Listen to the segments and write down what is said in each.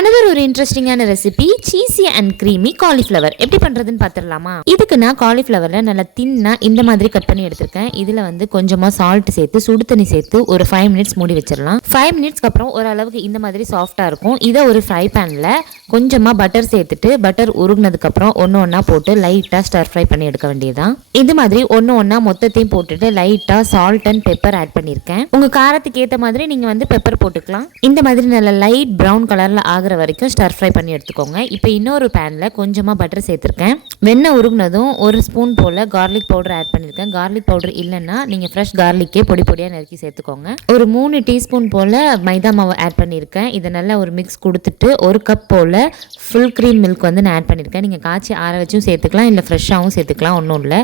another ஒரு இன்ட்ரெஸ்டிங்கான recipe cheesy and creamy cauliflower எப்படி பண்ணுறதுன்னு பார்த்துடலாமா. இதுக்கு நான் காலிஃப்ளவரில் நல்லா தின்னா இந்த மாதிரி கட் பண்ணி எடுத்திருக்கேன். இதில் வந்து கொஞ்சமாக சால்ட் சேர்த்து சுடு தண்ணி சேர்த்து ஒரு 5 மினிட்ஸ் மூடி வச்சிடலாம். 5 மினிட்ஸ்க்கு அப்புறம் ஓரளவுக்கு இந்த மாதிரி சாஃப்டாக இருக்கும். இதை ஒரு ஃப்ரை பேனில் கொஞ்சமாக பட்டர் சேர்த்துட்டு பட்டர் உருகுனதுக்கப்புறம் ஒன்று ஒன்றா போட்டு லைட்டாக ஸ்டர் ஃப்ரை பண்ணி எடுக்க வேண்டியதுதான். இது மாதிரி ஒன்று ஒன்றா மொத்தத்தையும் போட்டுட்டு லைட்டாக சால்ட் அண்ட் பெப்பர் ஆட் பண்ணியிருக்கேன். உங்கள் காரத்துக்கு ஏற்ற மாதிரி நீங்கள் வந்து பெப்பர் போட்டுக்கலாம். இந்த மாதிரி நல்லா லைட் ப்ரௌன் கலரில் ஆகிற வரைக்கும் ஸ்டர் ஃப்ரை பண்ணி எடுத்துக்கோங்க. இப்போ இன்னொரு பேனில் கொஞ்சமாக பட்டர் சேர்த்துருக்கேன். வெண்ணெய் உருகுனதும் ஒரு ஸ்பூன் போல் கார்லிக் பவுடர் ஆட் பண்ணியிருக்கேன். கார்லிக் பவுடர் இல்லைன்னா நீங்கள் ஃப்ரெஷ் கார்லிக்கே பொடி பொடியாக நறுக்கி சேர்த்துக்கோங்க. ஒரு 3 டீஸ்பூன் போல் மைதா மாவு ஆட் பண்ணியிருக்கேன். இதை நல்லா ஒரு மிக்ஸ் கொடுத்துட்டு 1 கப் போல் ஃபுல் க்ரீம் மில்க் வந்து நான் ஆட் பண்ணியிருக்கேன். நீங்கள் காய்ச்சி ஆற வச்சும் சேர்த்துக்கலாம், இல்லை ஃப்ரெஷ்ஷாகவும் சேர்த்துக்கலாம், ஒன்றும் இல்லை.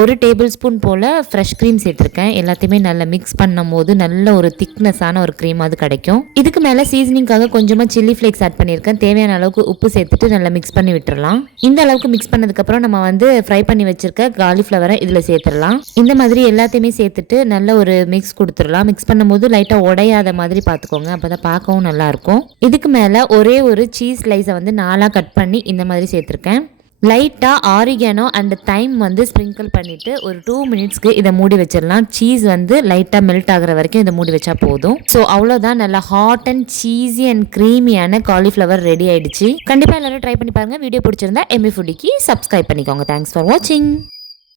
1 டேபிள் ஸ்பூன் போல் ஃப்ரெஷ் க்ரீம் சேர்த்துருக்கேன். எல்லாத்தையுமே நல்லா மிக்ஸ் பண்ணும் போது நல்ல ஒரு திக்னஸான ஒரு க்ரீம் அது கிடைக்கும். இதுக்கு மேலே சீசனிங்காக கொஞ்சமாக சில்லி ஃப்ளேக்ஸ் ஆட் பண்ணியிருக்கேன். தேவையான அளவுக்கு உப்பு சேர்த்துட்டு நல்லா மிக்ஸ் பண்ணி விட்டுறலாம். இந்த அளவுக்கு மிக்ஸ் பண்ணதுக்கப்புறம் நம்ம வந்து ஃப்ரை பண்ணி வச்சிருக்க காலிஃப்ளவரை இதில் சேர்த்துடலாம். இந்த மாதிரி எல்லாத்தையுமே சேர்த்துட்டு நல்ல ஒரு மிக்ஸ் கொடுத்துடலாம். மிக்ஸ் பண்ணும்போது லைட்டாக உடையாத மாதிரி பார்த்துக்கோங்க, அப்போ தான் பார்க்கவும் நல்லாயிருக்கும். இதுக்கு மேலே ஒரே ஒரு சீஸ் ஸ்லைஸை வந்து 4ஆக கட் பண்ணி இந்த மாதிரி சேர்த்துருக்கேன். லைட்டாக ஆரிகானோ அண்ட் தைம் வந்து ஸ்ப்ரிங்கிள் பண்ணிவிட்டு ஒரு 2 மினிட்ஸ்க்கு இதை மூடி வச்சிடலாம். சீஸ் வந்து லைட்டாக மெல்ட் ஆகிற வரைக்கும் இதை மூடி வச்சா போதும். ஸோ அவ்வளோதான், நல்லா ஹாட் அண்ட் சீஸி அண்ட் க்ரீமியான காலிஃப்ளவர் ரெடி ஆயிடுச்சு. கண்டிப்பாக எல்லாரும் ட்ரை பண்ணி பாருங்கள். வீடியோ பிடிச்சிருந்தா எம்மி ஃபுட்டிக்கு சப்ஸ்கிரைப் பண்ணிக்கோங்க. தேங்க்ஸ் ஃபார் வாட்சிங்.